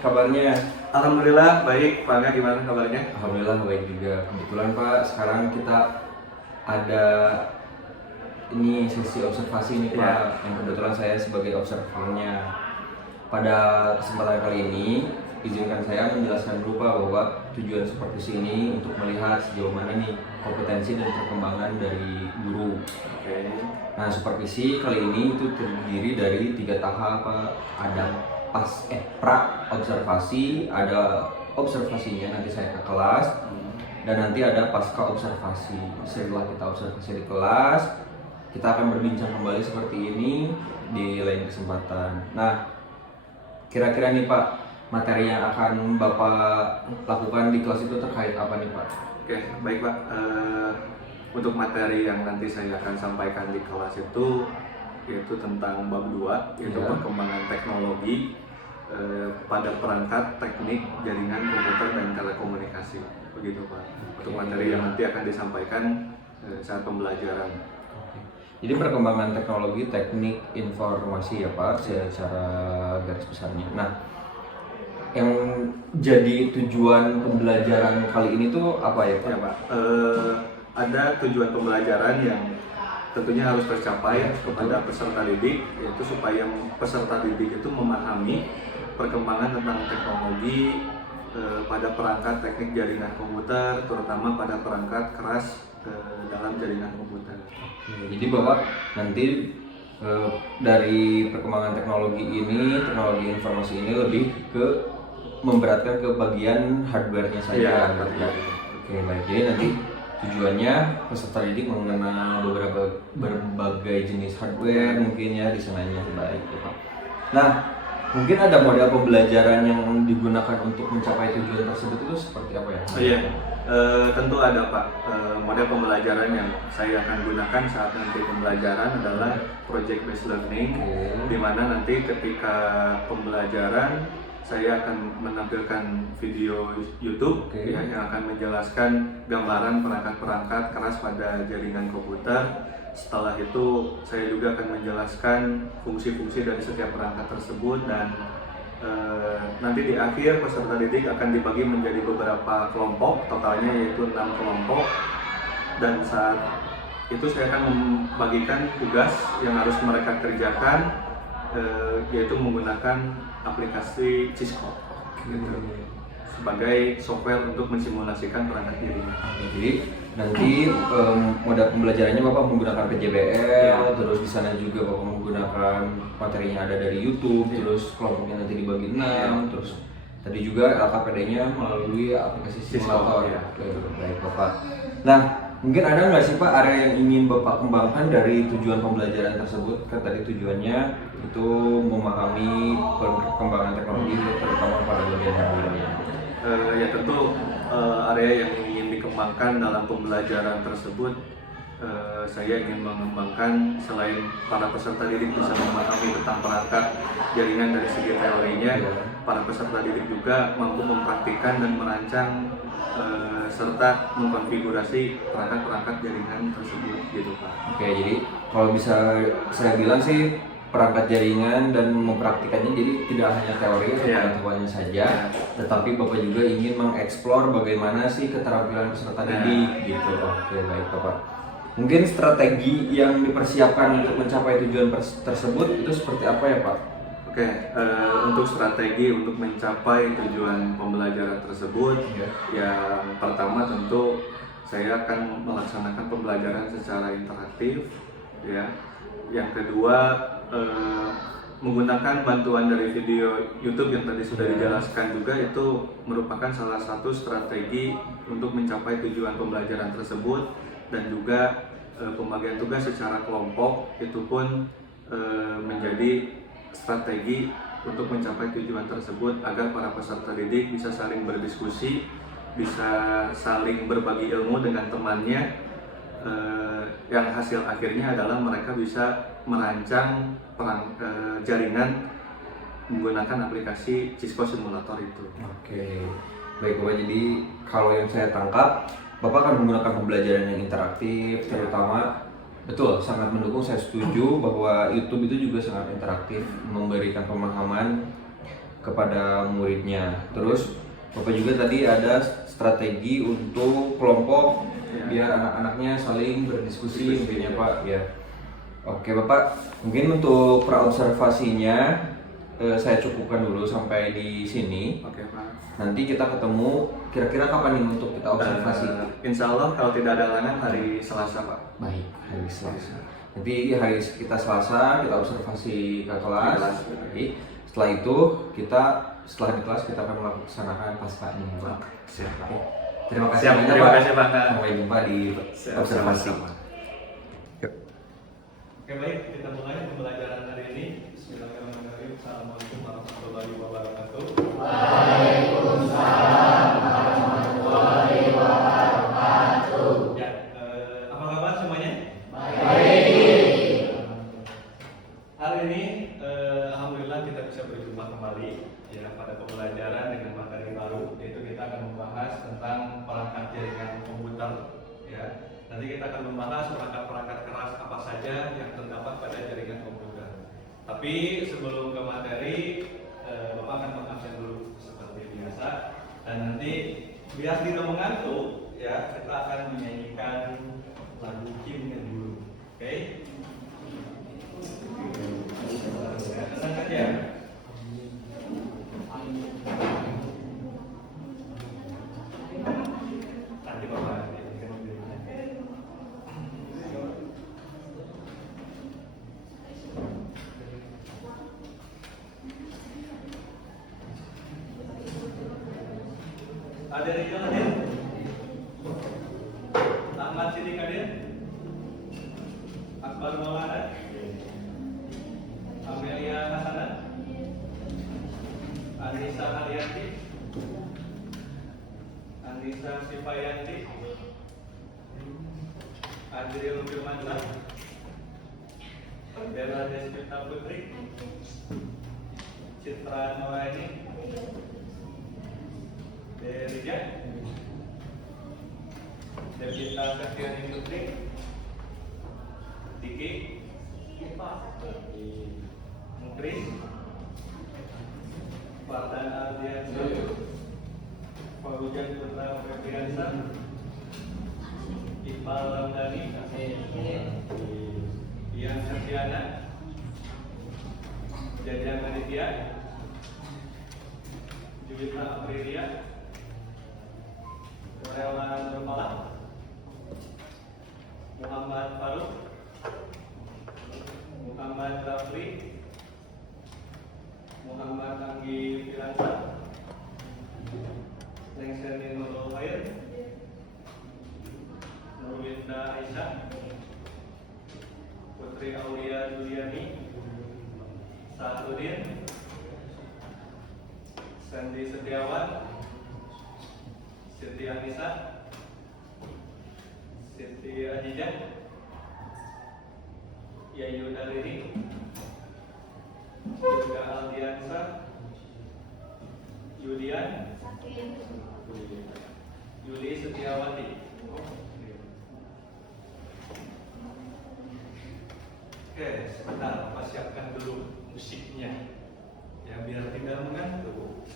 kabarnya? Alhamdulillah baik, Pak Angga gimana kabarnya? Alhamdulillah baik juga. Kebetulan Pak, sekarang kita ada ini sesi observasi nih Pak, Ya. yang kebetulan saya sebagai observernya. Pada kesempatan kali ini, izinkan saya menjelaskan dulu Pak bahwa tujuan supervisi ini untuk melihat sejauh mana nih kompetensi dan perkembangan dari guru. Oke. Nah, supervisi kali ini itu terdiri dari 3 tahap Pak. Ada pra observasi, ada observasinya nanti saya ke kelas, dan nanti ada pasca observasi. Setelah kita observasi di kelas, kita akan berbincang kembali seperti ini di lain kesempatan. Nah, kira-kira nih Pak, materi yang akan Bapak lakukan di kelas itu terkait apa nih Pak? Oke, baik Pak. Untuk materi yang nanti saya akan sampaikan di kelas itu yaitu tentang bab 2, yaitu perkembangan teknologi pada perangkat teknik jaringan komputer dan telekomunikasi. Begitu Pak. Untuk materi yang nanti akan disampaikan saat pembelajaran. Jadi perkembangan teknologi teknik informasi ya Pak, secara garis besarnya. Nah, yang jadi tujuan pembelajaran kali ini tuh apa ya Pak? Ya Pak, ada tujuan pembelajaran yang tentunya harus tercapai kepada peserta didik, yaitu supaya peserta didik itu memahami perkembangan tentang teknologi pada perangkat teknik jaringan komputer, terutama pada perangkat keras dalam jaringan komputer. Jadi Bapak nanti dari perkembangan teknologi ini, teknologi informasi ini lebih ke memberatkan ke bagian hardware-nya saja. Ya, Oke, baik. Jadi nanti tujuannya peserta didik mengenal berbagai jenis hardware mungkin ya di sananya. Baik, Pak. Nah, mungkin ada model pembelajaran yang digunakan untuk mencapai tujuan tersebut itu seperti apa ya? Iya, tentu ada Pak. Model pembelajaran yang saya akan gunakan saat nanti pembelajaran adalah project based learning, di mana nanti ketika pembelajaran saya akan menampilkan video YouTube ya, yang akan menjelaskan gambaran perangkat-perangkat keras pada jaringan komputer. Setelah itu saya juga akan menjelaskan fungsi-fungsi dari setiap perangkat tersebut, dan nanti di akhir peserta didik akan dibagi menjadi beberapa kelompok, totalnya yaitu 6 kelompok, dan saat itu saya akan membagikan tugas yang harus mereka kerjakan, yaitu menggunakan aplikasi Cisco gitu, sebagai software untuk mensimulasikan perangkat jaringan. Jadi nanti modal pembelajarannya Bapak menggunakan PJBL, terus di sana juga Bapak menggunakan materinya ada dari YouTube, terus kelompoknya nanti dibagi 6, terus tadi juga LKPD-nya melalui aplikasi simulator. Baik Bapak. Nah, mungkin ada nggak sih Pak area yang ingin Bapak kembangkan dari tujuan pembelajaran tersebut? Kan tadi tujuannya itu memahami perkembangan teknologi terutama pada bagian hardware-nya. Ya tentu area yang ingin dikembangkan dalam pembelajaran tersebut, saya ingin mengembangkan selain para peserta didik bisa memahami tentang perangkat jaringan dari segi teorinya, para peserta didik juga mampu mempraktikkan dan merancang serta mengkonfigurasi perangkat-perangkat jaringan tersebut gitu Pak. Oke, jadi kalau bisa saya bilang sih perangkat jaringan dan mempraktikannya jadi tidak hanya teori atau pengetahuannya saja, tetapi Bapak juga ingin mengeksplor bagaimana sih keterampilan peserta didik gitu. Oke, baik Bapak. Mungkin strategi yang dipersiapkan untuk mencapai tujuan tersebut itu seperti apa ya Pak? Oke, untuk strategi untuk mencapai tujuan pembelajaran tersebut, yang pertama tentu saya akan melaksanakan pembelajaran secara interaktif, ya. Yang kedua, menggunakan bantuan dari video YouTube yang tadi sudah dijelaskan juga, itu merupakan salah satu strategi untuk mencapai tujuan pembelajaran tersebut, dan juga pembagian tugas secara kelompok itu pun menjadi strategi untuk mencapai tujuan tersebut agar para peserta didik bisa saling berdiskusi, bisa saling berbagi ilmu dengan temannya, yang hasil akhirnya adalah mereka bisa merancang jaringan menggunakan aplikasi Cisco Simulator itu. Oke, baik Bapak. Jadi kalau yang saya tangkap, Bapak akan menggunakan pembelajaran yang interaktif, terutama betul, sangat mendukung, saya setuju bahwa YouTube itu juga sangat interaktif, memberikan pemahaman kepada muridnya. Terus Bapak juga tadi ada strategi untuk kelompok biar anak-anaknya saling berdiskusi intinya Pak ya. Oke Bapak, mungkin untuk praobservasinya saya cukupkan dulu sampai di sini. Oke Pak. Nanti kita ketemu kira-kira kapan nih untuk kita observasi? Insya Allah kalau tidak ada halangan hari Selasa Pak. Baik, hari Selasa. Nanti hari kita Selasa kita observasi ke kelas. Jadi, setelah itu setelah di kelas kita akan melaksanakan paskahnya. Siap Pak. Oke. Terima kasih Siap, banyak terima Pak. kasih Pak. Sampai jumpa di observasi. Yuk. Oke baik, kita mulai pembelajaran hari ini. Bismillahirrahmanirrahim. Assalamualaikum warahmatullahi wabarakatuh. Waalaikumsalam warahmatullahi wabarakatuh. Ya, apa kabar semuanya? Baik. Hari ini, alhamdulillah kita bisa berjumpa kembali ya pada pembelajaran dengan materi baru, yaitu kita akan membahas tentang perangkat jaringan komputer. Ya, nanti kita akan membahas perangkat-perangkat keras apa saja yang terdapat pada jaringan komputer. Tapi sebelum ke materi, Bapak akan mengabsen dulu seperti biasa, dan nanti biar tidak mengantuk, ya kita akan menyanyikan lagu Kimnya dulu, oke? Tenang aja. Nanti Bapak ada Rizal hadir? Ahmad Siddiq hadir? Akbar Maulana? Amelia Hasanah? Anissa Haryanti? Anissa Sifayanti? Adriel Firmansyah? Bella Desmita Putri? Citra Noraini? Derija? Devita Satyani Putri? Diki? Mukris? Fardan Ardiansyah? Farujan Putra Febriansa? Iqbal Ramdhani? Ian Septiana? Jajan Aditya? Juwita Aprilia? Relawan Berpalang? Muhammad Faruk? Muhammad Rafli? Muhammad Anggi Firansa? Lengserni Nurul Khair? Nurlinda Aisyah? Putri Aulia Juliani? Sahrudin? Sandi Setiawan? Siti Anissa? Siti Ajijah? Yayu Dalini? Yoga Aldiansa? Yulian? Yuli Setiawati? Oke, sebentar, Bapak siapkan dulu musiknya ya biar tidak mengantuk.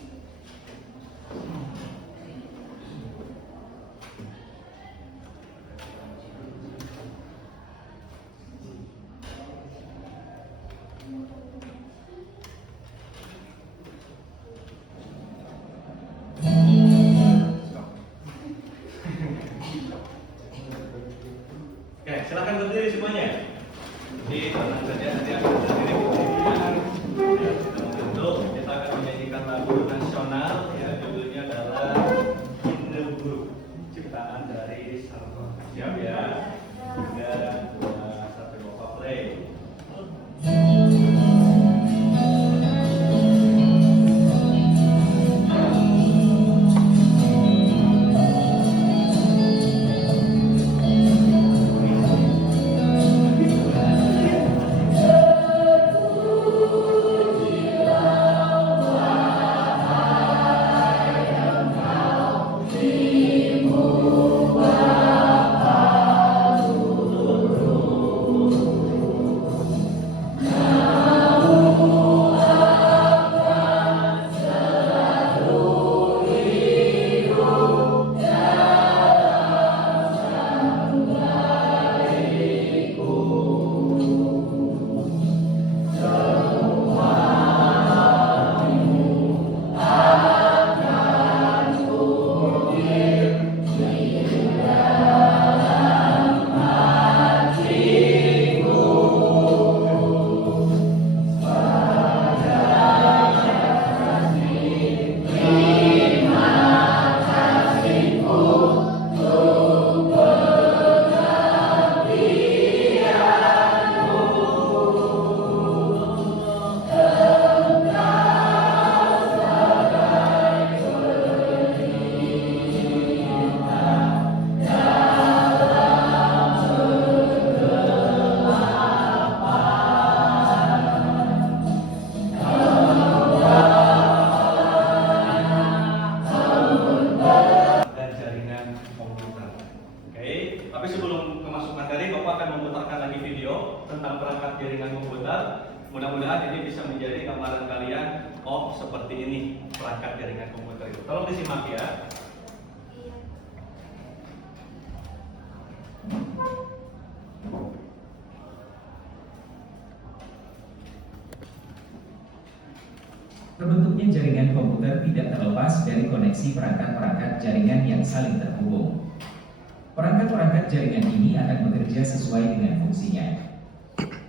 Oke, silakan berdiri semuanya. Jadi tenang saja, nanti akan berdiri kemudian ya, untuk kita akan menyanyikan lagu nasional ya, judulnya adalah Indra Guru, ciptaan dari Sarto. Siap ya? 3, 2, 1, Bapak play. nanti bisa menjadi gambaran kalian, oh seperti ini perangkat jaringan komputer itu. Tolong disimak ya. Terbentuknya jaringan komputer tidak terlepas dari koneksi perangkat-perangkat jaringan yang saling terhubung. Perangkat-perangkat jaringan ini akan bekerja sesuai dengan fungsinya.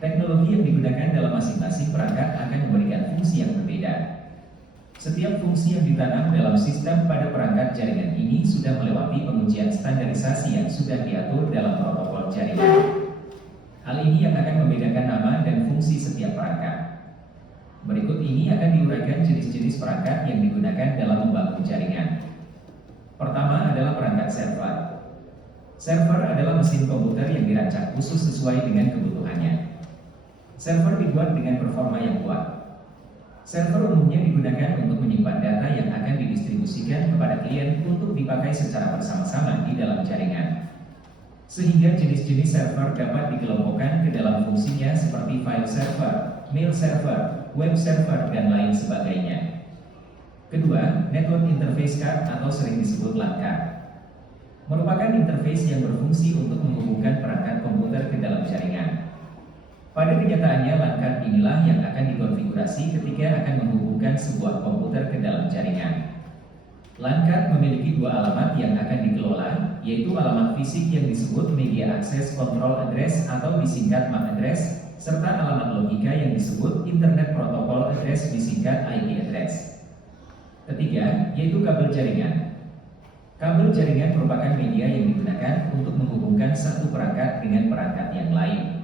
Teknologi yang digunakan dalam masing-masing perangkat akan memberikan fungsi yang berbeda. Setiap fungsi yang ditanam dalam sistem pada perangkat jaringan ini sudah melewati pengujian standarisasi yang sudah diatur dalam protokol jaringan. Hal ini yang akan membedakan nama dan fungsi setiap perangkat. Berikut ini akan diuraikan jenis-jenis perangkat yang digunakan dalam membangun jaringan. Pertama adalah perangkat server. Server adalah mesin komputer yang dirancang khusus sesuai dengan kebutuhannya. Server dibuat dengan performa yang kuat. Server umumnya digunakan untuk menyimpan data yang akan didistribusikan kepada klien untuk dipakai secara bersama-sama di dalam jaringan. Sehingga jenis-jenis server dapat dikelompokkan ke dalam fungsinya seperti file server, mail server, web server, dan lain sebagainya. Kedua, network interface card atau sering disebut LAN card. Merupakan interface yang berfungsi untuk menghubungkan perangkat komputer ke dalam jaringan. Pada kenyataannya, LAN card inilah yang akan dikonfigurasi ketika akan menghubungkan sebuah komputer ke dalam jaringan. LAN card memiliki dua alamat yang akan dikelola, yaitu alamat fisik yang disebut Media Access Control Address atau disingkat MAC address, serta alamat logika yang disebut Internet Protocol Address disingkat IP address. Ketiga, yaitu kabel jaringan. Kabel jaringan merupakan media yang digunakan untuk menghubungkan satu perangkat dengan perangkat yang lain.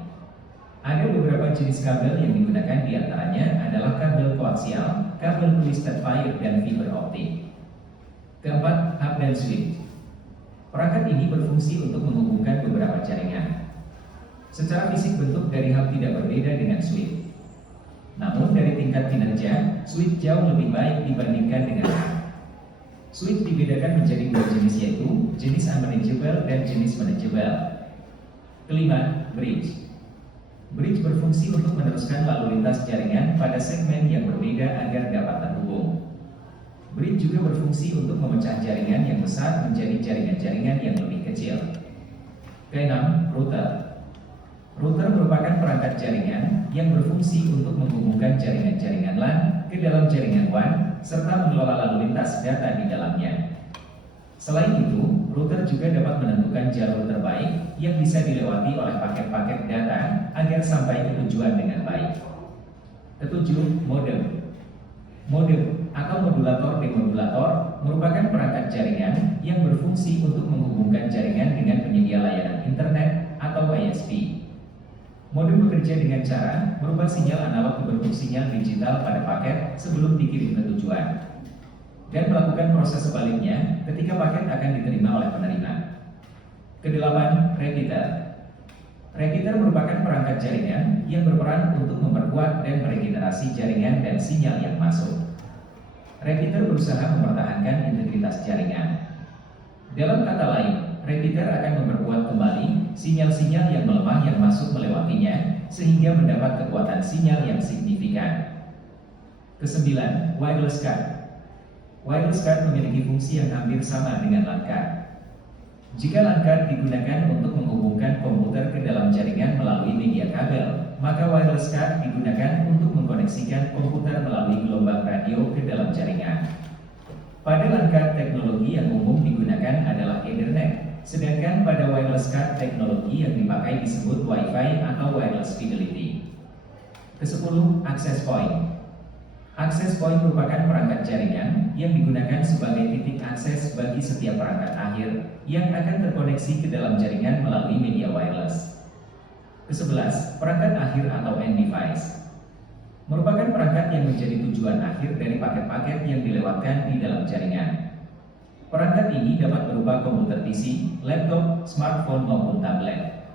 Ada beberapa jenis kabel yang digunakan, diantaranya adalah kabel koaksial, kabel twisted pair, dan fiber optik. Keempat, hub dan switch. Perangkat ini berfungsi untuk menghubungkan beberapa jaringan. Secara fisik bentuk dari hub tidak berbeda dengan switch. Namun dari tingkat kinerja, switch jauh lebih baik dibandingkan dengan hub. Switch dibedakan menjadi dua jenis, yaitu jenis unmanageable dan jenis manageable. Kelima, bridge. Bridge berfungsi untuk meneruskan lalu lintas jaringan pada segmen yang berbeda agar dapat terhubung. Bridge juga berfungsi untuk memecah jaringan yang besar menjadi jaringan-jaringan yang lebih kecil. Keenam, router. Router merupakan perangkat jaringan yang berfungsi untuk menghubungkan jaringan-jaringan LAN ke dalam jaringan WAN serta mengelola lalu lintas data di dalamnya. Selain itu, router juga dapat menentukan jalur terbaik yang bisa dilewati oleh paket-paket data agar sampai ke tujuan dengan baik. Ketujuh, modem. Modem atau modulator demodulator merupakan perangkat jaringan yang berfungsi untuk menghubungkan jaringan dengan penyedia layanan internet atau ISP. Modem bekerja dengan cara merubah sinyal analog ke bentuk sinyal digital pada paket sebelum dikirim ke tujuan, dan melakukan proses sebaliknya ketika paket akan diterima oleh penerima. Kedelapan, repeater. Repeater merupakan perangkat jaringan yang berperan untuk memperkuat dan meregenerasi jaringan dan sinyal yang masuk. Repeater berusaha mempertahankan integritas jaringan. Dalam kata lain, repeater akan memperkuat kembali sinyal-sinyal yang melemah yang masuk melewatinya sehingga mendapat kekuatan sinyal yang signifikan. Kesembilan, wireless card. Wireless card memiliki fungsi yang hampir sama dengan LAN card. Jika LAN card digunakan untuk menghubungkan komputer ke dalam jaringan melalui media kabel, maka wireless card digunakan untuk mengkoneksikan komputer melalui gelombang radio ke dalam jaringan. Pada LAN card, teknologi yang umum digunakan adalah Ethernet, sedangkan pada wireless card, teknologi yang dipakai disebut Wi-Fi atau Wireless Fidelity. Kesepuluh, access point. Access point merupakan perangkat jaringan yang digunakan sebagai titik akses bagi setiap perangkat akhir yang akan terkoneksi ke dalam jaringan melalui media wireless. Kesebelas, perangkat akhir atau end device. Merupakan perangkat yang menjadi tujuan akhir dari paket-paket yang dilewatkan di dalam jaringan. Perangkat ini dapat berupa komputer PC, laptop, smartphone maupun tablet.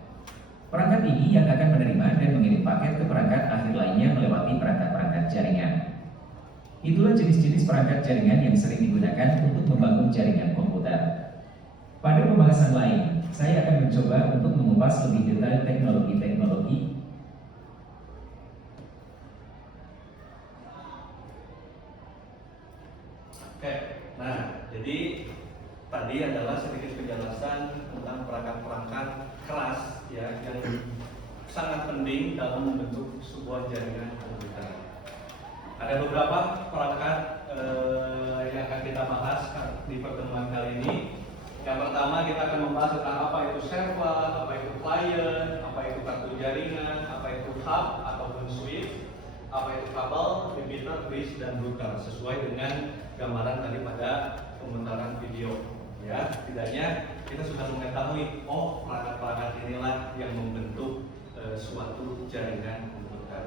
Perangkat ini yang akan menerima dan mengirim paket ke perangkat akhir lainnya melewati perangkat-perangkat jaringan. Itulah jenis-jenis perangkat jaringan yang sering digunakan untuk membangun jaringan komputer. Pada pembahasan lain, saya akan mencoba untuk mengupas lebih detail teknologi-teknologi Oke, nah jadi tadi adalah sedikit penjelasan tentang perangkat-perangkat keras ya yang sangat penting dalam membentuk sebuah jaringan komputer. Ada beberapa perangkat yang akan kita bahas di pertemuan kali ini. Yang pertama kita akan membahas tentang apa itu server, apa itu client, apa itu kartu jaringan, apa itu hub ataupun switch, apa itu kabel, repeater, bridge, dan router sesuai dengan gambaran tadi pada pemutaran video. Ya, setidaknya kita sudah mengetahui perangkat-perangkat inilah yang membentuk suatu jaringan komputer.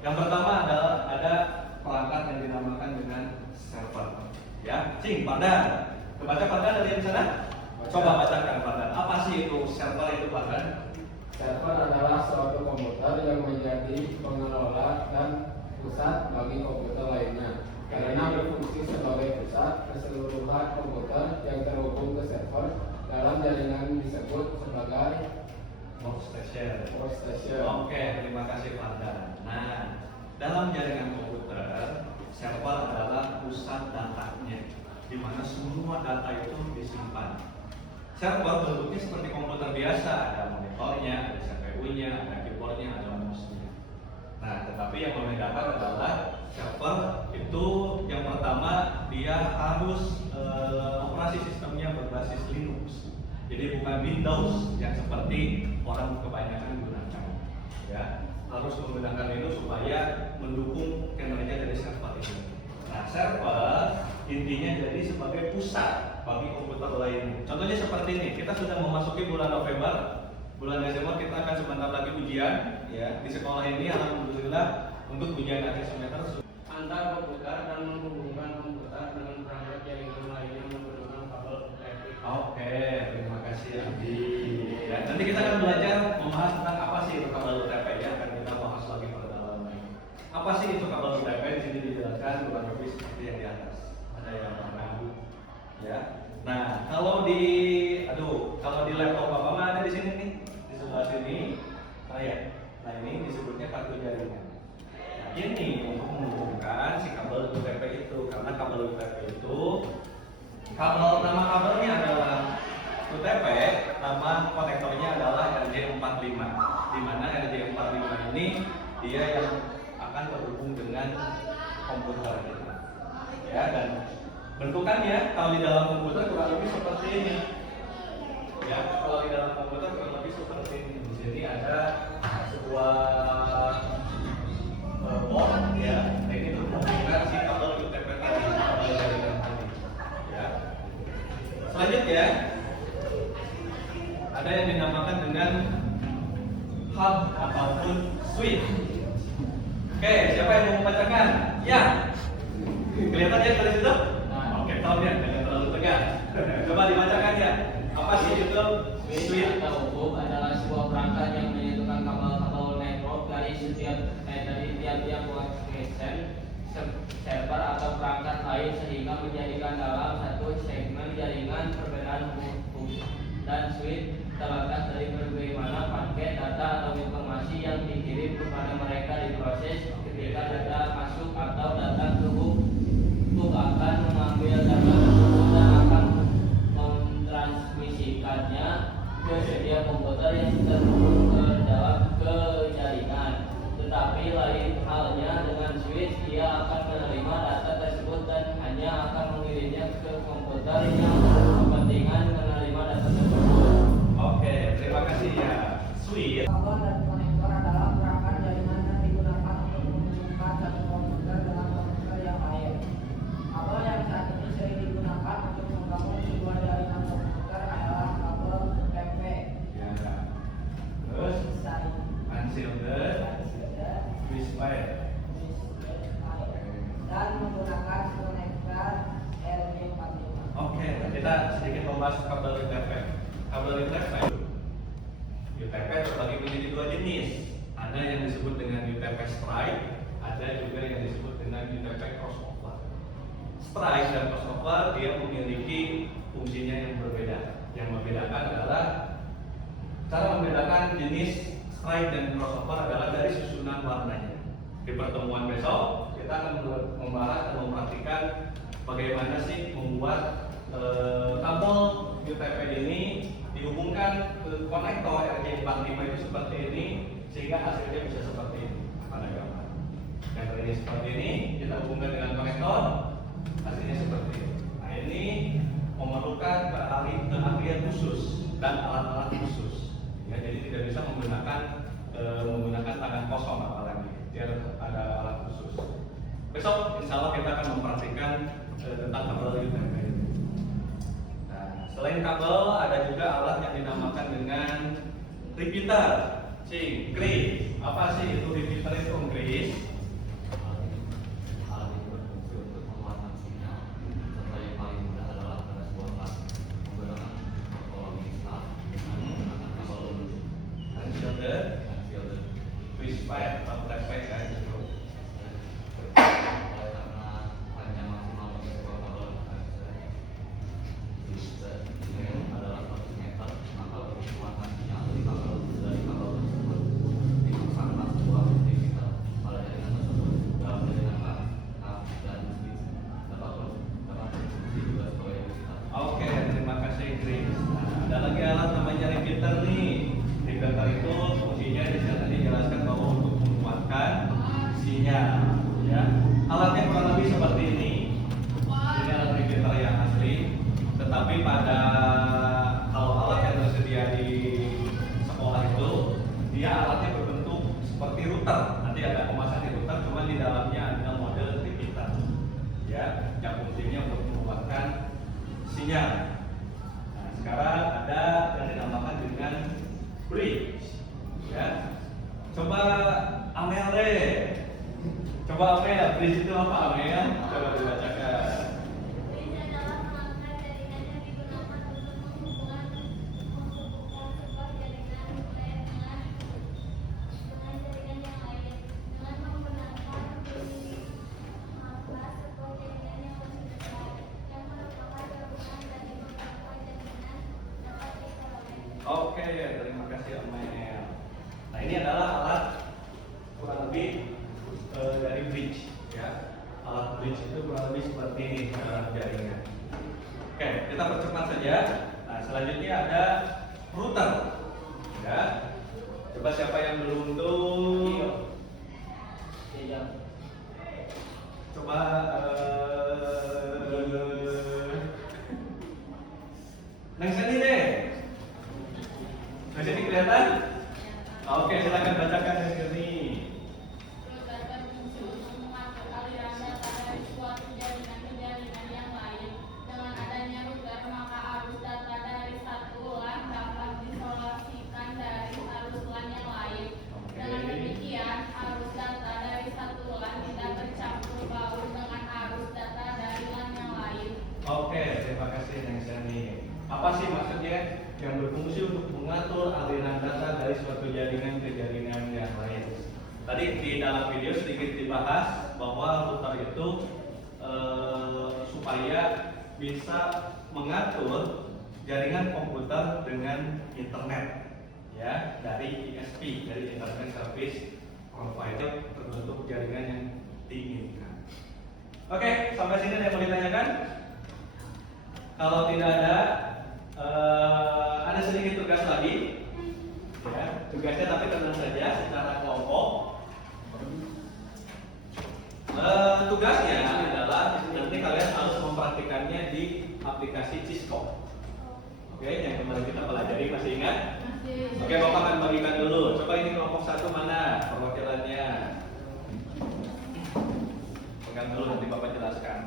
Yang pertama adalah ada perangkat yang dinamakan dengan server. Ya, Cing, Pardan. Kebaca Pardan dari yang sana? Coba bacakan Pardan. Apa sih itu server itu Pardan? Server adalah suatu komputer yang menjadi pengelola dan pusat bagi komputer lainnya. Karena berfungsi sebagai pusat, keseluruhan komputer yang terhubung ke server dalam jaringan disebut sebagai workstation. Oke, terima kasih Pardan. Nah, dalam jaringan komputer, server adalah pusat datanya, di mana semua data itu disimpan. Server bentuknya seperti komputer biasa, ada monitornya, ada CPU-nya, ada keyboardnya, ada mouse-nya. Nah, tetapi yang membedakan adalah server itu yang pertama dia harus operasi sistemnya berbasis Linux. Jadi bukan Windows yang seperti orang kebanyakan gunakan. Ya, harus menggunakan Linux supaya mendukung kinerja dari server ini. Nah, server intinya jadi sebagai pusat bagi komputer lain. Contohnya seperti ini, kita sudah memasuki bulan November, bulan Desember kita akan sebentar lagi ujian. Ya, di sekolah ini alhamdulillah untuk ujian akhir semester antar komputer dan menghubungkan komputer dengan perangkat jaringan lainnya menggunakan kabel elektrik. Oke, terima kasih Andi. Ya, nanti kita akan belajar membahas tentang apa sih itu kabel UTP ya, akan kita bahas lagi pada dalam ini. Apa sih itu kabel UTP? Di sini dijelaskan kurang lebih seperti yang di atas. Ada yang ragu, ya. Nah, kalau di laptop Bapak mah ada di sini nih, di sebelah sini. Nah ini disebutnya kartu jaringan. Nah, ini untuk menghubungkan si kabel UTP itu, karena kabel UTP itu nama kabelnya adalah UTP, nama konektornya adalah RJ45, di mana RJ45 ini dia yang akan terhubung dengan komputer kita. Ya, dan bentukannya kalau di dalam komputer kurang lebih seperti ini. Ya, kalau di dalam komputer kurang lebih seperti ini. Di sini ada sebuah port, ya. Ini menghubungkan si kabel UTP tadi, kabel jaringan tadi. Ya. Selanjutnya ada yang dinamakan dengan hub ataupun switch. Oke, siapa yang mau membacakan? Ya. Kelihatan ya dari situ? Oke, tahu ya, jangan terlalu tegas. Coba dibacakan ya. Apa sih itu? Switch atau hub adalah sebuah perangkat yang menyatukan kabel-kabel network dari tiap-tiap workstation, server atau perangkat lain sehingga menjadikan dalam satu segmen jaringan perbedaan hub dan switch terletak dari bagaimana paket data atau informasi yang dikirim kepada mereka diproses. Ketika data masuk atau datang ke hub akan mengambil data tersebut dan akan mentransmisikannya ke setiap komputer yang terhubung ke jaringan. Tetapi lain halnya dengan switch, ia akan menerima data tersebut dan hanya akan mengirimnya ke komputer yang berkepentingan menerima data tersebut. Oke, terima kasih ya. Switch. Kabel dan konektor adalah perangkat jaringan yang digunakan untuk menghubungkan satu komputer dengan komputer yang lain. Kabel yang saat ini sering digunakan untuk membangun sebuah jaringan komputer adalah kabel UTP, Ya. Terus unshielded, switchwire. dan menggunakan konektor RJ45. Oke, kita sedikit membahas kabel UTP. Kabel UTP terbagi menjadi dua jenis. Ada yang disebut dengan UTP strike, ada juga yang disebut dengan UTP crossover. Strike dan crossover dia memiliki fungsinya yang berbeda. Yang membedakan adalah cara membedakan jenis strike dan crossover adalah dari susunan warnanya. Di pertemuan besok kita akan membahas dan mempraktikkan bagaimana sih membuat kabel UTP ini dihubungkan ke konektor RJ45 itu seperti ini sehingga hasilnya bisa seperti ini pada gambar. Yang ini seperti ini kita hubungkan dengan konektor, hasilnya seperti ini. Nah ini memerlukan keahlian khusus dan alat-alat khusus. Ya, jadi tidak bisa menggunakan tangan kosong apalagi. Dia ada alat khusus. Besok insya Allah kita akan mempraktikkan tentang kabel UTP. Nah, selain kabel ada juga alat yang dinamakan dengan repeater. Chris, apa sih itu repeater itu Chris? Alat ini berfungsi untuk memuatkan sinyal. Contoh yang paling mudah adalah pada sebuah kelas menggunakan topologi staff, menggunakan kabel lurus, Shielded, shielded. twist pipe atau flat pipe ya gitu. Oleh karena panjang maksimal untuk sebuah kabel ini adalah 100 meter, maka untuk memuatkan sinyal dari kabel tersebut dipasangkan sebuah repeater pada jaringan tersebut. Dalam jaringan kaf dan switch dapat berfungsi juga sebagai repeater. Oke, terima kasih Chris. Nah, ada lagi alat namanya repeater nih. Repeater itu fungsinya di sana dijelaskan bahwa untuk menguatkan sinyal. Ya, alatnya kurang lebih seperti ini. Ini alat repeater yang asli. Tetapi pada kalau alat yang tersedia di sekolah itu, dia alatnya berbentuk seperti router. Nanti ada pemasangan di router, cuma di dalamnya ada model repeater. Ya, yang fungsinya untuk menguatkan sinyal. Nah, sekarang ada yang dinamakan dengan bridge. Ya, coba Amel deh. Coba Amel, bridge itu apa Amel? Coba dibacakan. Bridge adalah perangkat jaringan yang digunakan untuk menghubungkan sebuah jaringan nuklir dengan jaringan yang lain dengan menggunakan sebuah jaringan yang lebih besar yang merupakan gabungan dari beberapa jaringan dapat diperoleh. Oke, terima kasih Amel. Nah ini adalah alat kurang lebih dari bridge, ya. Alat bridge itu kurang lebih seperti ini dalam jaringan. Oke, kita percepat saja. Nah selanjutnya ada router, ya. Coba siapa yang belum tuh? Iya. Coba Neng Seni deh. Neng Seni kelihatan? Oke, silakan bacakan Neng Seni. Router berfungsi untuk mengatur aliran data dari suatu jaringan ke jaringan yang lain. Dengan adanya router, maka arus data dari satu LAN dapat disolasikan dari arus LAN yang lain. Dengan demikian, arus data dari satu LAN tidak bercampur baur dengan arus data dari LAN yang lain. Oke, terima kasih Neng Seni. Apa sih maksudnya yang berfungsi untuk mengatur aliran data dari suatu jaringan ke jaringan yang lain? Tadi di dalam video sedikit dibahas bahwa router itu supaya bisa mengatur jaringan komputer dengan internet, ya, dari ISP, dari Internet Service Provider berbentuk jaringan yang diinginkan. Oke, sampai sini ada yang mau ditanyakan? Kalau tidak ada sedikit tugas lagi, ya, tugasnya tapi tenang saja secara kelompok. Tugasnya adalah nanti kalian harus mempraktikannya di aplikasi Cisco. Oke, yang kemarin kita pelajari masih ingat? Oke, Bapak akan bagikan dulu. Coba ini kelompok satu mana perwakilannya? Pegang dulu nanti Bapak jelaskan.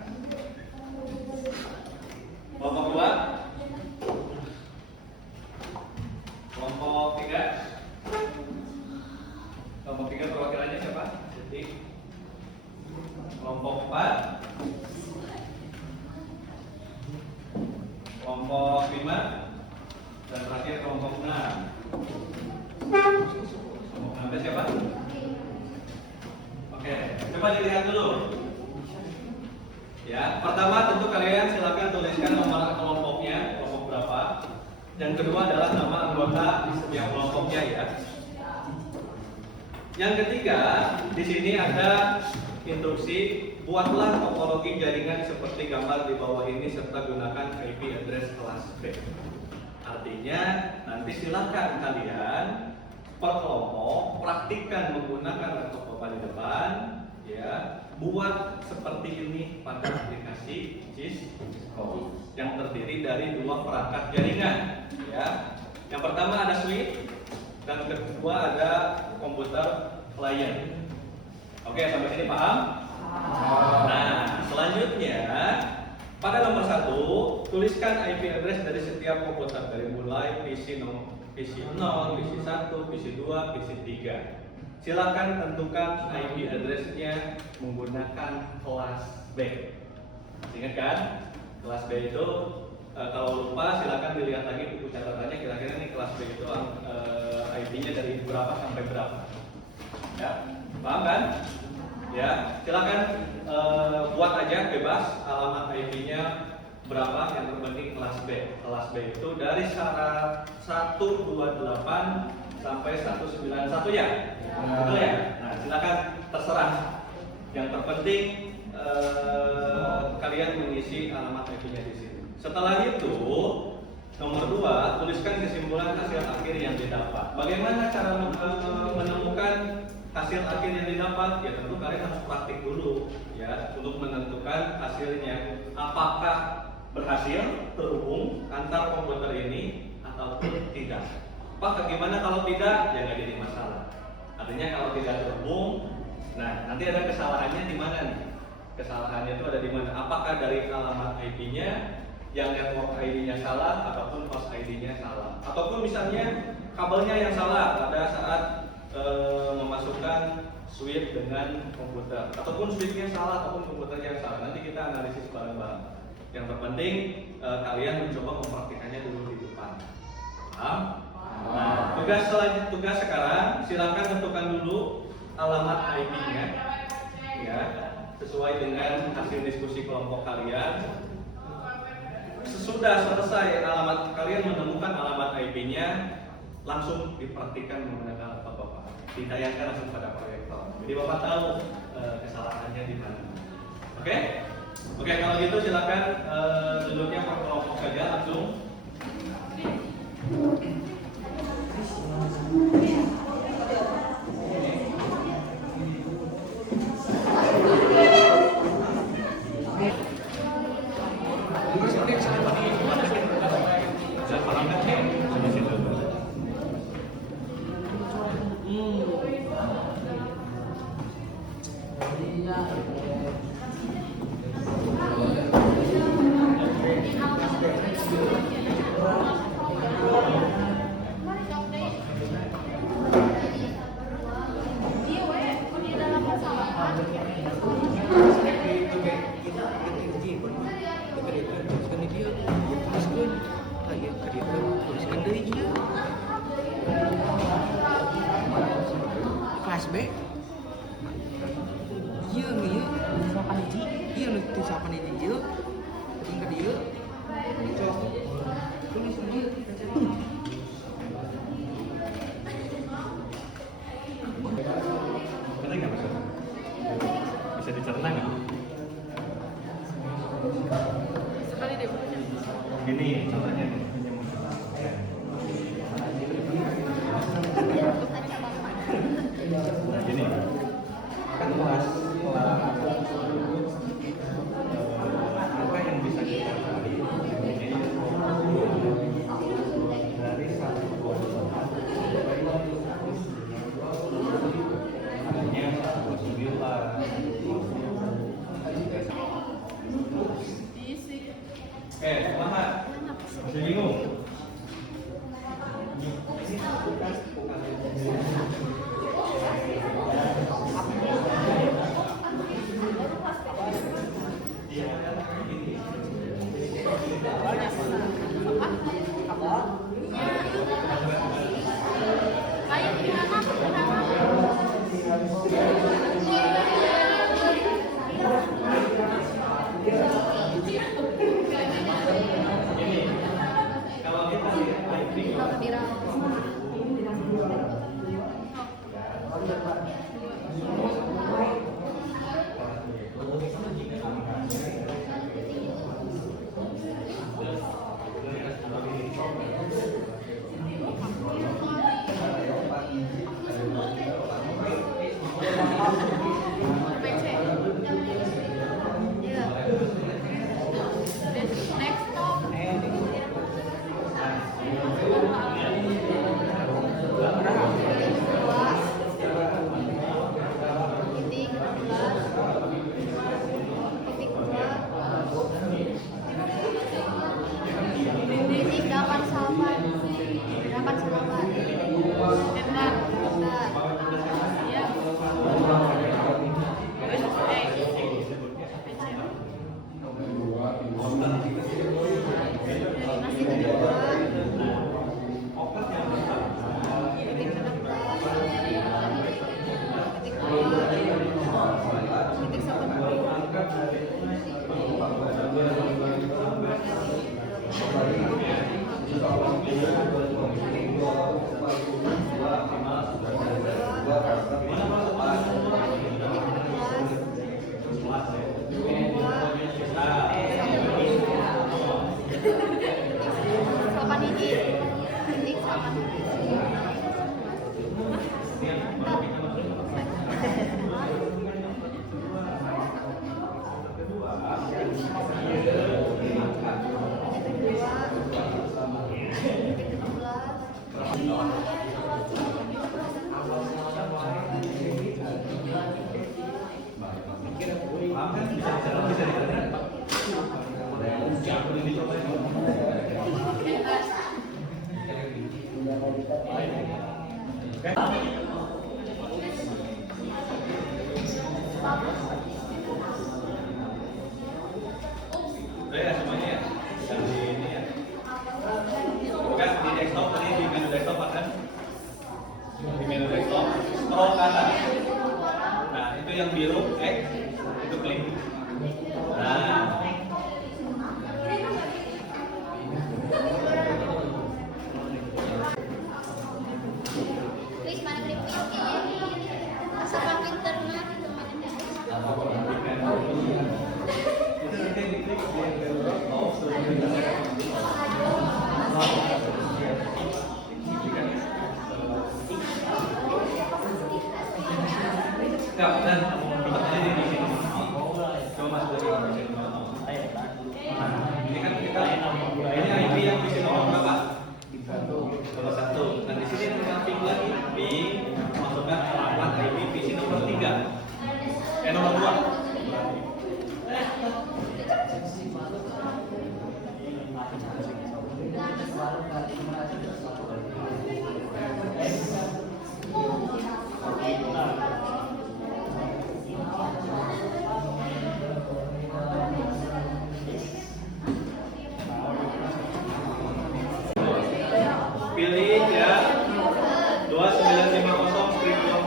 Kelompok dua? Kelompok tiga? Kelompok tiga perwakilannya siapa? Detik. Kelompok empat? Kelompok lima? Dan terakhir kelompok enam. Kelompok enam itu siapa? Oke, coba dilihat dulu. Ya, pertama tentu kalian silakan tuliskan nomor kelompoknya, kelompok berapa. Yang kedua adalah nama anggota di setiap kelompoknya ya. Yang ketiga, di sini ada instruksi buatlah topologi jaringan seperti gambar di bawah ini serta gunakan IP address kelas B. Artinya nanti silakan kalian per kelompok praktikkan menggunakan laptop Bapak di depan, ya, buat seperti ini pada aplikasi Cisco yang terdiri dari 2 perangkat jaringan, ya. Yang pertama ada switch dan kedua ada komputer client. Oke, sampai sini paham? Nah, selanjutnya pada nomor 1, tuliskan IP address dari setiap komputer dari mulai PC 0, PC 1, PC 2, PC 3. Silakan tentukan IP address-nya menggunakan kelas B. Ingat kan? Kelas B itu kalau lupa silakan dilihat lagi buku catatannya, kira-kira ini kelas B itu IP-nya dari berapa sampai berapa. Ya, paham kan? Ya, silakan buat aja bebas alamat IP-nya berapa, yang terpenting kelas B. Kelas B itu dari syarat 128 sampai 191 ya. Betul ya? Nah, silakan terserah. Yang terpenting kalian mengisi alamat IP-nya di sini. Setelah itu, nomor 2, tuliskan kesimpulan hasil akhir yang didapat. Bagaimana cara menemukan hasil akhir yang didapat? Ya tentu kalian harus praktik dulu, ya, untuk menentukan hasilnya. Apakah berhasil terhubung antar komputer ini ataupun tidak? Pak, bagaimana kalau tidak? Ya nggak jadi masalah. Artinya kalau tidak terhubung, nah nanti ada kesalahannya di mana nih? Kesalahannya itu ada di mana? Apakah dari alamat IP-nya, yang network ID-nya salah, ataupun host ID-nya salah, ataupun misalnya kabelnya yang salah pada saat memasukkan switch dengan komputer, ataupun switchnya salah, ataupun komputernya salah. Nanti kita analisis bareng-bareng. Yang terpenting kalian mencoba mempraktikannya dulu di depan. Paham? Nah, tugas sekarang silakan tentukan dulu alamat IP-nya, ya, sesuai dengan hasil diskusi kelompok kalian. Sesudah selesai kalian menemukan alamat IP-nya, langsung dipraktikkan menggunakan laptop Bapak. Ditayangkan langsung pada proyektor. Jadi Bapak tahu kesalahannya di mana. Oke? Oke, kalau gitu silakan duduknya per kelompok saja langsung. Kelas B. Iya nih ya, tulisan hiji. Iya nih tulisan hiji ieu. Yang ke dieu. Tulis ieu. Benar nggak Mas? Bisa dicerna nggak? Sekali deh. Ini contohnya nih. Nah gini, kan kelas apa yang bisa kita cari ini dari satu komputer artinya 29. Semangat, masih bingung? Ayo gimana? Udah ya semuanya ya? Dan di ini ya? Kan di desktop tadi, di menu desktop kan? Di menu desktop, scroll ke atas. Nah itu yang biru, itu klik. Nah Please, mana beli sama internet itu mana? itu nanti diklik di menu desktop. Ya, dan tempat aja di sini. Coba masuk lagi. Ini kan kita ini IP yang di sini nomor berapa? Nomor 1. Nah di sini ada ping lagi. Ping masukkan alamat IP PC nomor 3. Nomor 2. Pilih ya 2950/24.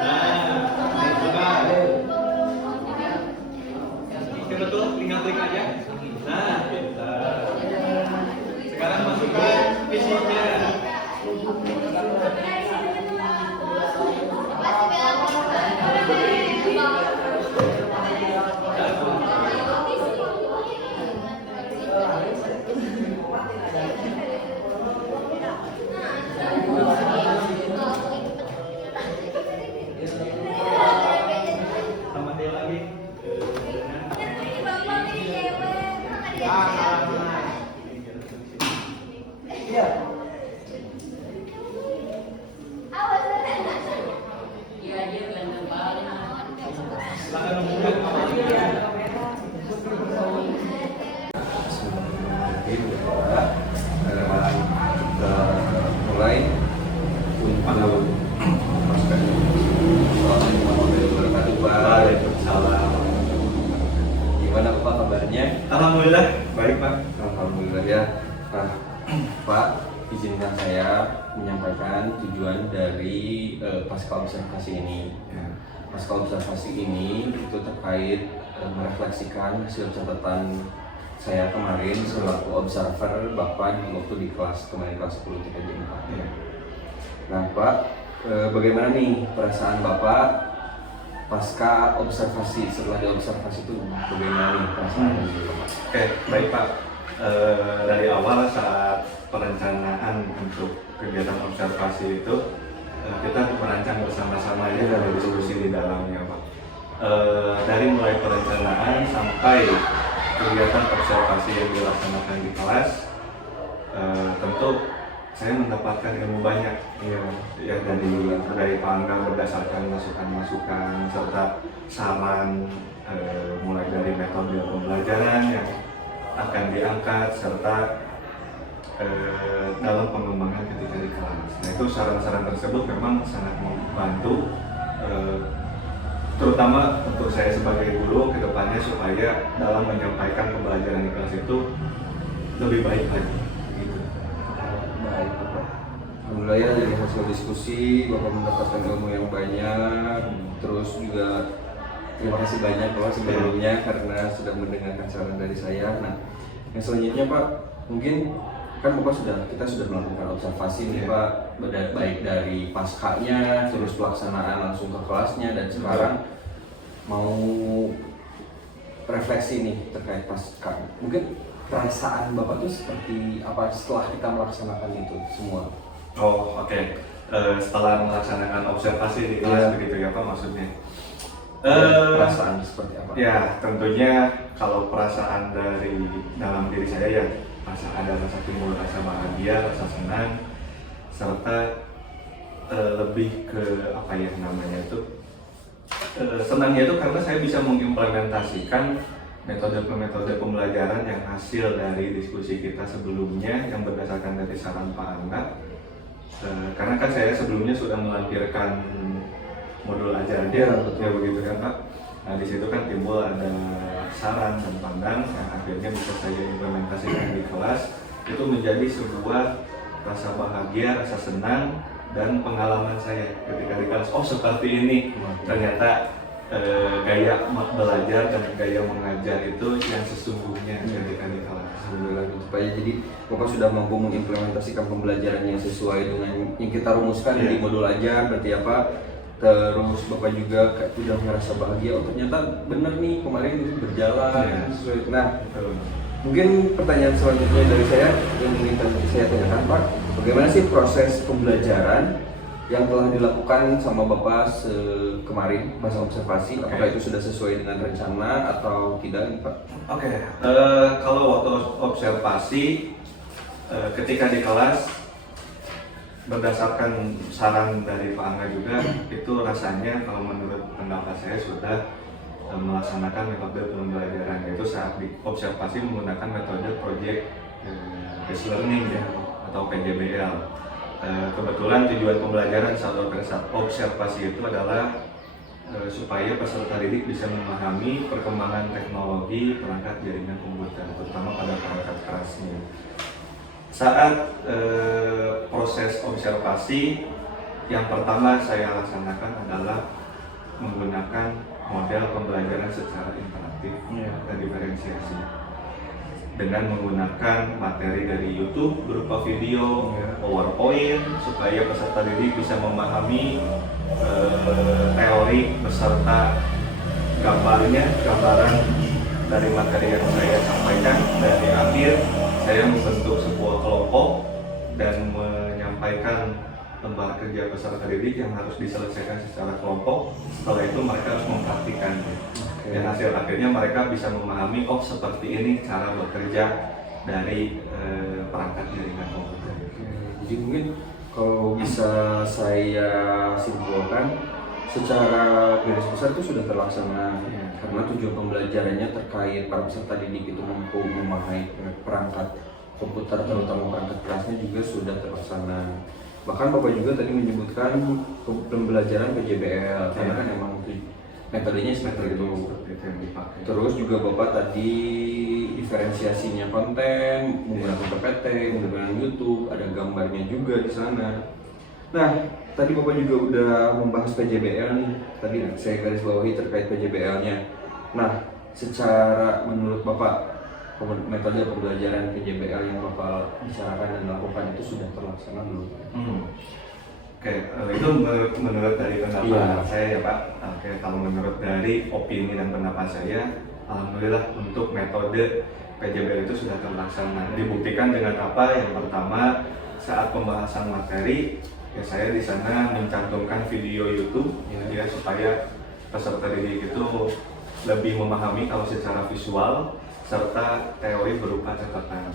Nah, oke betul, tinggal klik aja. Nah, pintar. Sekarang masukkan PC-nya. Sama dia lagi. Silakan mulai untuk Waalaikumsalam. gimana Pak kabarnya? Alhamdulillah baik Pak. Alhamdulillah ya. Pak, izinkan saya menyampaikan tujuan dari pasca observasi ini. Pasca observasi ini itu terkait merefleksikan hasil catatan saya kemarin selaku observer Bapak waktu di kelas kemarin kelas 10 TKJ 4. Nah Pak, bagaimana nih perasaan Bapak pasca observasi, setelah diobservasi itu bagaimana nih perasaannya? Oke, baik Pak. Dari awal saat perencanaan untuk kegiatan observasi itu kita merancang bersama-sama ya, dari diskusi di dalamnya Pak. Dari mulai perencanaan sampai kegiatan observasi yang dilaksanakan di kelas, tentu saya mendapatkan ilmu banyak ya dari Pak Angga berdasarkan masukan-masukan serta saran, mulai dari metode pembelajaran yang akan diangkat serta dalam pengembangan ketika di kelas. Nah itu saran-saran tersebut memang sangat membantu, terutama untuk saya sebagai guru ke depannya supaya dalam menyampaikan pembelajaran di kelas itu lebih baik lagi. Gitu. Baik Bapak. Alhamdulillah ya dari hasil diskusi Bapak mendapatkan ilmu yang banyak, terus juga terima kasih banyak Bapak sebelumnya karena sudah mendengarkan saran dari saya. Nah yang selanjutnya Pak, mungkin kan kita sudah melakukan observasi nih Pak, baik dari paskanya, terus pelaksanaan langsung ke kelasnya, dan sekarang mau refleksi nih terkait pasca. Mungkin perasaan Bapak tuh seperti apa setelah kita melaksanakan itu semua? Oh oke. Setelah melaksanakan observasi di kelas begitu ya Pak maksudnya? Perasaan seperti apa? Ya tentunya kalau perasaan dari dalam diri saya ya ada rasa timbul rasa bahagia, rasa senang, serta lebih ke apa ya namanya itu senangnya itu karena saya bisa mengimplementasikan metode pembelajaran yang hasil dari diskusi kita sebelumnya yang berdasarkan dari saran Pak Angga. Karena kan saya sebelumnya sudah melampirkan modul ajar dia, ya begitu kan Pak. Nah di situ kan timbul ada saran dan pandang yang akhirnya bisa saya implementasikan di kelas. Itu menjadi sebuah rasa bahagia, rasa senang, dan pengalaman saya ketika di kelas. Oh seperti ini ternyata gaya belajar dan gaya mengajar itu yang sesungguhnya ketika di kelas. Alhamdulillah gitu Pak ya. Jadi Bapak sudah mampu mengimplementasikan pembelajaran yang sesuai dengan yang kita rumuskan di modul ajar berarti apa? Terus Bapak juga kayak udah merasa bahagia, oh ternyata bener nih kemarin itu berjalan sesuai. Nah, mungkin pertanyaan selanjutnya dari saya yang ingin saya tanyakan Pak, bagaimana sih proses pembelajaran yang telah dilakukan sama Bapak kemarin masa observasi? Apakah itu sudah sesuai dengan rencana atau tidak Pak? Oke. Kalau waktu observasi ketika di kelas berdasarkan saran dari Pak Angga juga itu rasanya kalau menurut pendapat saya sudah melaksanakan metode pembelajaran, yaitu saat di observasi menggunakan metode project based learning ya atau PJBL. Kebetulan tujuan pembelajaran saat observasi itu adalah supaya peserta didik bisa memahami perkembangan teknologi perangkat jaringan komputer, terutama pada perangkat kerasnya. Saat proses observasi, yang pertama saya laksanakan adalah menggunakan model pembelajaran secara interaktif dan diferensiasi dengan menggunakan materi dari YouTube berupa video, PowerPoint, supaya peserta didik bisa memahami teori beserta gambaran dari materi yang saya sampaikan. Dan di akhir saya membentuk sebuah kelompok dan menyampaikan lembar kerja peserta didik yang harus diselesaikan secara kelompok. Setelah itu mereka harus mempraktikkan. Dan hasil akhirnya mereka bisa memahami, oh seperti ini cara bekerja dari perangkat jaringan komputer. Jadi mungkin kalau bisa saya simpulkan, secara garis besar itu sudah terlaksana karena tujuan pembelajarannya terkait para peserta didik itu mampu memahami perangkat komputer, terutama perangkat kerasnya juga sudah terlaksana. Bahkan Bapak juga tadi menyebutkan pembelajaran PJBL karena kan emang metodenya seperti itu yang dipakai. Terus juga Bapak tadi diferensiasinya konten menggunakan PPT, menggunakan YouTube, ada gambarnya juga di sana. Nah, tadi Bapak juga udah membahas PJBL nih. Tadi saya garis bawahi terkait PJBL-nya. Nah, secara menurut Bapak metode pembelajaran PJBL yang Bapak bicarakan dan lakukan itu sudah terlaksana belum? Oke, itu menurut dari pendapat saya ya Pak. Oke, kalau menurut dari opini dan pendapat saya, alhamdulillah untuk metode PJBL itu sudah terlaksana. Dibuktikan dengan apa? Yang pertama, saat pembahasan materi, ya saya di sana mencantumkan video YouTube ya supaya peserta didik itu lebih memahami kalau secara visual serta teori berupa catatan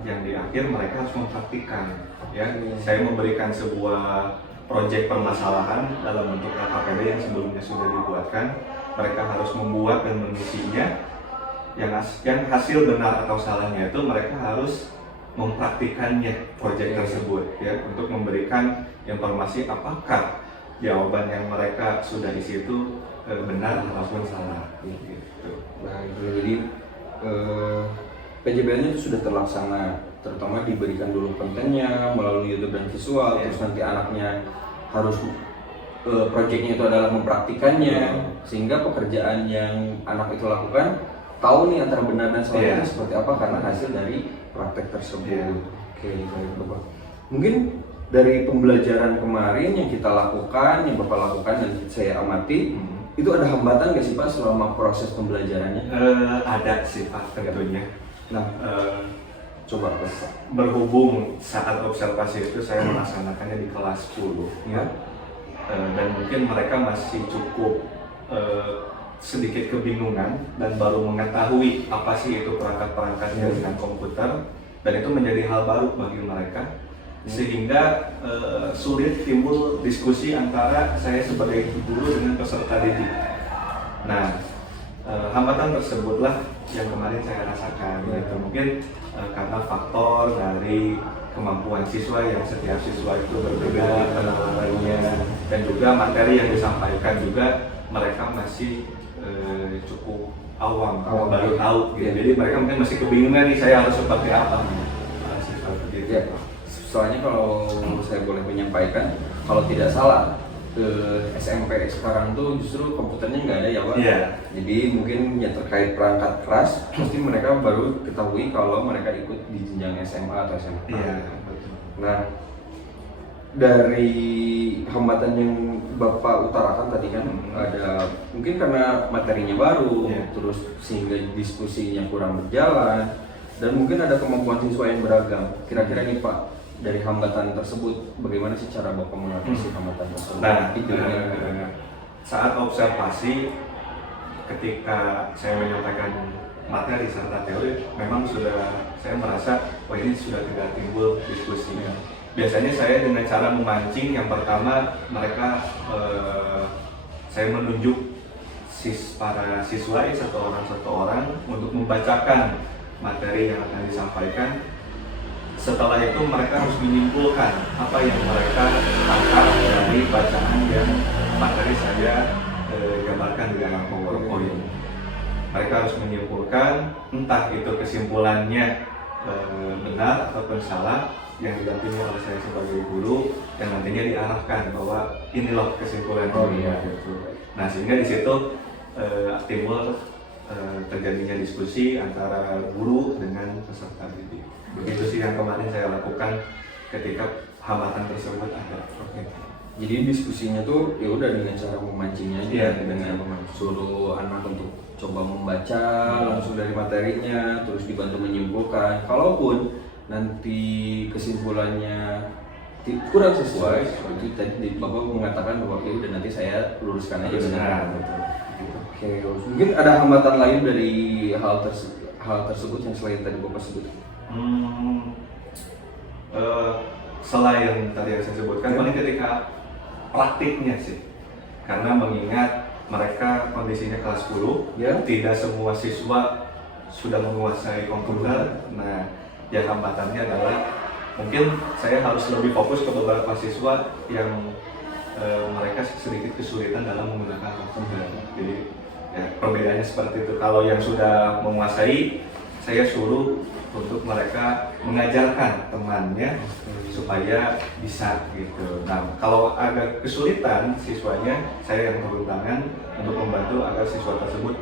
yang di akhir mereka harus mempraktikkan ya. Saya memberikan sebuah proyek permasalahan dalam bentuk LKPD yang sebelumnya sudah dibuatkan. Mereka harus membuat dan mengisinya, yang hasil benar atau salahnya itu mereka harus mempraktikannya proyek tersebut ya, untuk memberikan informasi apakah jawaban yang mereka sudah isi itu benar ataupun salah gitu. Nah, jadi PJBL-nya itu sudah terlaksana, terutama diberikan dulu kontennya melalui YouTube dan visual, terus nanti anaknya harus proyeknya itu adalah mempraktikannya, sehingga pekerjaan yang anak itu lakukan tahu nih antara benar dan salah Iya. itu seperti apa karena hasil dari praktek tersebut. Iya. Oke, baik Bapak. Mungkin dari pembelajaran kemarin yang kita lakukan, yang Bapak lakukan dan saya amati, itu ada hambatan nggak sih Pak selama proses pembelajarannya? Ada sih Pak tentunya. Nah, coba Pak. Berhubung saat observasi itu saya melaksanakannya di kelas 10 ya. Dan mungkin mereka masih cukup sedikit kebingungan dan baru mengetahui apa sih itu perangkat-perangkat jaringan komputer, dan itu menjadi hal baru bagi mereka, sehingga sulit timbul diskusi antara saya sebagai guru dengan peserta didik. Nah, hambatan tersebutlah yang kemarin saya rasakan gitu. Mungkin karena faktor dari kemampuan siswa yang setiap siswa itu berbeda penelarannya, dan juga materi yang disampaikan juga mereka masih cukup awam, baru tahu gitu. Jadi mereka mungkin masih kebingungan nih saya harus seperti apa. Seperti itu. Ya, soalnya kalau saya boleh menyampaikan, kalau tidak salah SMP sekarang tuh justru komputernya nggak ada ya Pak. Iya. Jadi mungkin ya terkait perangkat keras, pasti mereka baru ketahui kalau mereka ikut di jenjang SMA atau SMA. Iya, betul. Nah, dari hambatan yang Bapak utarakan tadi kan ada mungkin karena materinya baru, Iya. terus sehingga diskusinya kurang berjalan, dan mungkin ada kemampuan siswa yang beragam. Kira-kira nih Pak, dari hambatan tersebut bagaimana sih cara Bapak mengatasi hambatan tersebut? Nah, Itu saat observasi ketika saya menyampaikan materi serta teori, memang sudah saya merasa ini sudah tidak timbul diskusinya. Biasanya saya dengan cara memancing, yang pertama mereka saya menunjuk para siswa satu orang untuk membacakan materi yang akan disampaikan. Setelah itu mereka harus menyimpulkan apa yang mereka tangkap dari bacaan yang materi saya gambarkan di dalam PowerPoint. Mereka harus menyimpulkan, entah itu kesimpulannya benar ataupun salah, yang didampingi oleh saya sebagai guru, yang nantinya diarahkan bahwa ini loh kesimpulan gitu. Nah, sehingga di situ timbul terjadinya diskusi antara guru dengan peserta didik. Begitu sih yang kemarin saya lakukan ketika hambatan tersebut ada. Oke. Jadi diskusinya tuh ya udah dengan cara memancingnya aja, dengan suruh anak untuk coba membaca langsung dari materinya, terus dibantu menyimpulkan. Kalaupun nanti kesimpulannya kurang sesuai, itu tadi Bapak mengatakan bahwa ya udah nanti saya luruskan aja benar. Oke, mungkin ada hambatan lain dari hal tersebut yang selain tadi Bapak sebut. Selain tadi yang saya sebutkan, paling ketika praktiknya sih, karena mengingat mereka kondisinya kelas 10, tidak semua siswa sudah menguasai komputer. Nah, yang hambatannya adalah mungkin saya harus lebih fokus ke beberapa siswa yang mereka sedikit kesulitan dalam menggunakan komputer. Jadi ya, perbedaannya seperti itu. Kalau yang sudah menguasai, saya suruh untuk mereka mengajarkan temannya supaya bisa gitu. Nah, kalau agak kesulitan siswanya, saya yang turun tangan untuk membantu agar siswa tersebut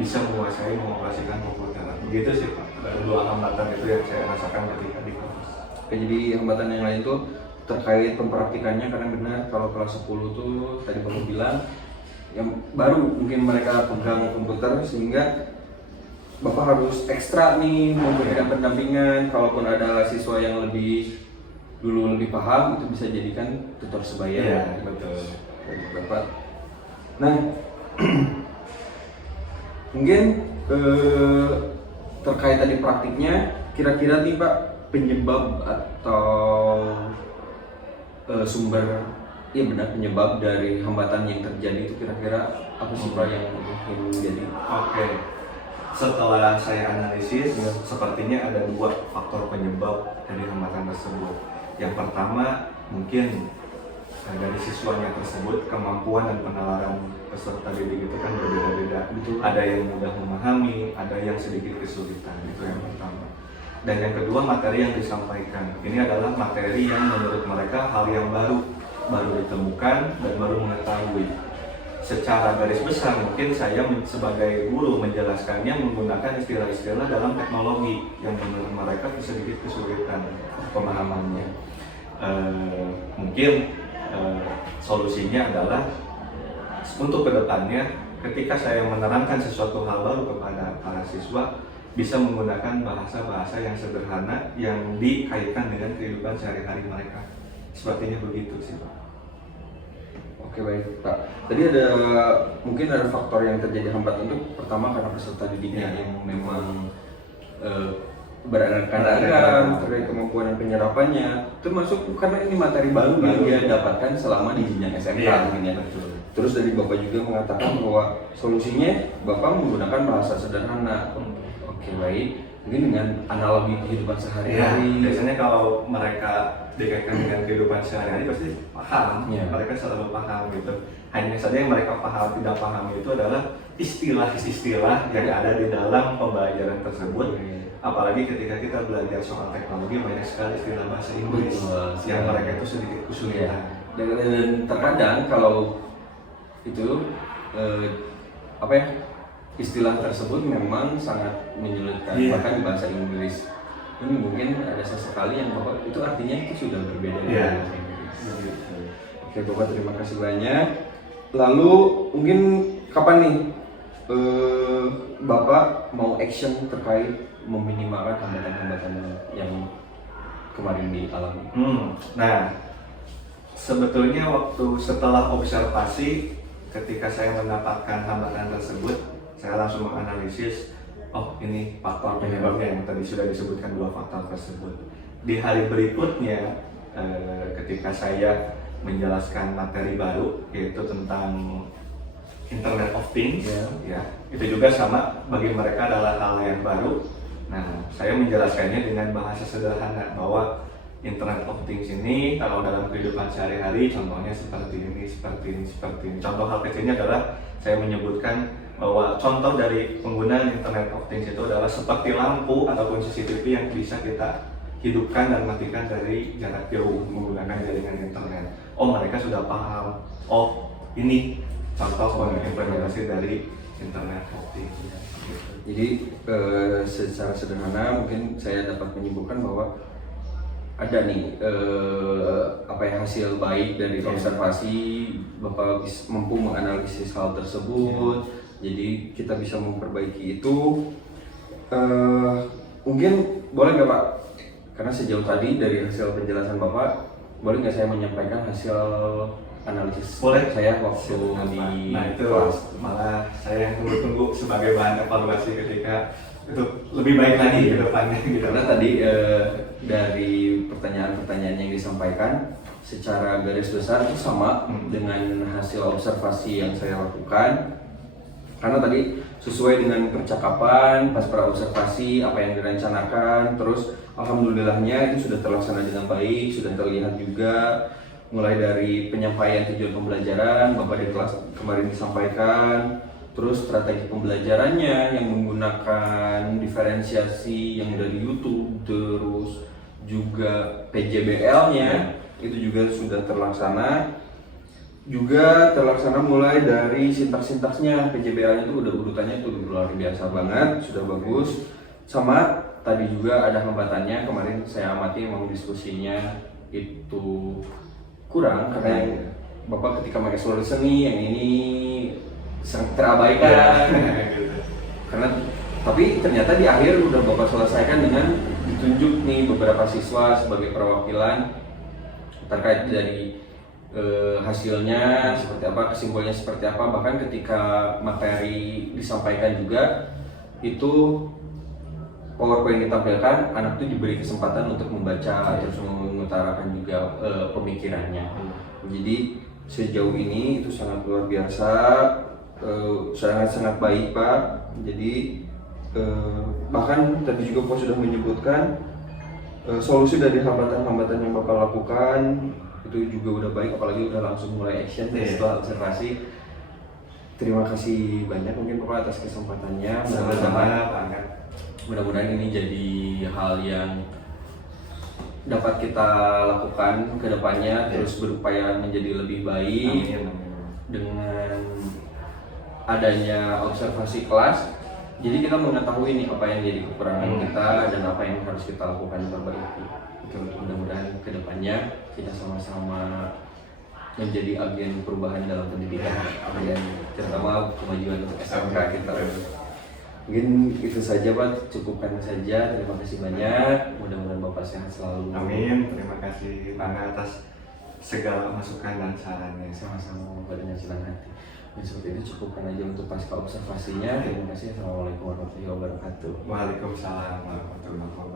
bisa menguasai mengoperasikan komputer. Begitu sih Pak. Dua hambatan itu yang saya rasakan ketika di kelas. Oke, jadi hambatan yang lain tuh terkait pempraktikannya, karena benar kalau kelas 10 tuh tadi Bapak bilang yang baru mungkin mereka pegang komputer, sehingga Bapak harus ekstra nih memberikan pendampingan. Kalaupun ada siswa yang lebih paham, itu bisa jadikan tutor sebaya. Iya, betul. Bapak. Nah, mungkin terkait tadi praktiknya, kira-kira nih Pak, penyebab atau sumber, ya benar, penyebab dari hambatan yang terjadi itu kira-kira apa sih Pak yang menjadi? Oke. Setelah saya analisis, sepertinya ada dua faktor penyebab dari hambatan tersebut. Yang pertama, mungkin dari siswanya tersebut, kemampuan dan penalaran peserta didik itu kan berbeda-beda. Ada yang mudah memahami, ada yang sedikit kesulitan, itu yang pertama. Dan yang kedua, materi yang disampaikan. Ini adalah materi yang menurut mereka hal yang baru ditemukan dan baru mengetahui. secara garis besar mungkin saya sebagai guru menjelaskannya menggunakan istilah-istilah dalam teknologi yang menurut mereka sedikit kesulitan pemahamannya. Mungkin solusinya adalah untuk kedepannya ketika saya menerangkan sesuatu hal baru kepada para siswa bisa menggunakan bahasa-bahasa yang sederhana yang dikaitkan dengan kehidupan sehari-hari mereka. Sepertinya begitu sih Pak. Oke baik Pak. Tadi mungkin ada faktor yang terjadi hambat untuk pertama karena peserta didiknya yang memang berangan-angan terkait kemampuan dan penyerapannya, termasuk karena ini materi baru yang dia dapatkan selama di jenjang SMK mungkin ya. Terus dari Bapak juga mengatakan bahwa solusinya Bapak menggunakan bahasa sederhana. Oke baik. Mungkin dengan analogi kehidupan sehari-hari. Biasanya kalau mereka dikaitkan dengan kehidupan sehari-hari pasti paham, mereka selalu paham gitu. Hanya saja yang mereka tidak paham itu adalah istilah-istilah yang ada di dalam pembelajaran tersebut. Apalagi ketika kita belajar soal teknologi banyak sekali istilah bahasa Inggris yang mereka itu sedikit kesulitan. Dan terkadang kalau itu istilah tersebut memang sangat menyulitkan bahkan di bahasa Inggris. Ini mungkin ada sesekali yang Bapak itu artinya itu sudah berbeda dengan bahasa Inggris. Oke Bapak, terima kasih banyak. Lalu mungkin kapan nih Bapak mau action terkait meminimalkan hambatan-hambatan yang kemarin dialami? Nah, sebetulnya waktu setelah observasi ketika saya mendapatkan hambatan tersebut, saya langsung menganalisis, oh ini faktor penyebabnya yang tadi sudah disebutkan 2 faktor tersebut. Di hari berikutnya ketika saya menjelaskan materi baru yaitu tentang Internet of Things, itu juga sama bagi mereka adalah hal yang baru. Nah, saya menjelaskannya dengan bahasa sederhana bahwa Internet of Things ini kalau dalam kehidupan sehari-hari contohnya seperti ini. Contoh hal kecilnya adalah saya menyebutkan bahwa contoh dari penggunaan Internet of Things itu adalah seperti lampu ataupun CCTV yang bisa kita hidupkan dan matikan dari jarak jauh menggunakan jaringan internet. Oh, mereka sudah paham. Oh, ini contoh implementasi dari Internet of Things. Jadi secara sederhana mungkin saya dapat menyimpulkan bahwa ada nih hasil baik dari observasi, Bapak mampu menganalisis hal tersebut. Jadi kita bisa memperbaiki itu. Mungkin boleh nggak Pak? Karena sejauh tadi dari hasil penjelasan Bapak, boleh nggak saya menyampaikan hasil analisis saya waktu di kelas? Malah saya yang tunggu-tunggu sebagai bahan evaluasi ketika itu lebih baik lagi ke depannya gitu. Karena tadi dari pertanyaan-pertanyaan yang disampaikan secara garis besar itu sama dengan hasil observasi yang saya lakukan. Karena tadi sesuai dengan percakapan pas praobservasi apa yang direncanakan, terus alhamdulillahnya itu sudah terlaksana dengan baik, sudah terlihat juga mulai dari penyampaian tujuan pembelajaran Bapak di kelas kemarin disampaikan, terus strategi pembelajarannya yang menggunakan diferensiasi yang dari YouTube, terus juga PJBL-nya itu juga sudah terlaksana. Juga terlaksana mulai dari sintaks-sintaksnya, PJBL-nya itu udah urutannya itu luar biasa banget, sudah bagus. Sama tadi juga ada hambatannya, kemarin saya amati memang diskusinya itu kurang karena Bapak ketika pakai solusi nih yang ini sangat terabaikan. Karena tapi ternyata di akhir udah Bapak selesaikan dengan ditunjuk nih beberapa siswa sebagai perwakilan terkait dari hasilnya seperti apa, kesimpulannya seperti apa. Bahkan ketika materi disampaikan juga itu PowerPoint ditampilkan, anak itu diberi kesempatan untuk membaca terus mengutarakan juga pemikirannya. Jadi sejauh ini itu sangat luar biasa, sangat baik Pak. Jadi bahkan tadi juga Pak sudah menyebutkan solusi dari hambatan-hambatan yang Bapak lakukan itu juga udah baik, apalagi udah langsung mulai action setelah observasi. Terima kasih banyak mungkin Bapak atas kesempatannya. Mudah-mudahan ini jadi hal yang dapat kita lakukan ke depannya, terus berupaya menjadi lebih baik. dengan adanya observasi kelas, jadi kita mengetahui nih apa yang jadi kekurangan kita dan apa yang harus kita lakukan perbaiki. Mudah-mudahan kedepannya kita sama-sama menjadi agen perubahan dalam pendidikan, dan terutama kemajuan untuk SMK kita. Mungkin itu saja Pak, cukupkan saja. Terima kasih banyak. Mudah-mudahan Bapak sehat selalu. Amin. Terima kasih Bangga atas segala masukan dan sarannya. Sama-sama Bapak dengan senang hati. Dan seperti itu cukupkan aja untuk pasca observasinya. Terima kasih. Assalamualaikum warahmatullahi wabarakatuh. Waalaikumsalam warahmatullahi wabarakatuh.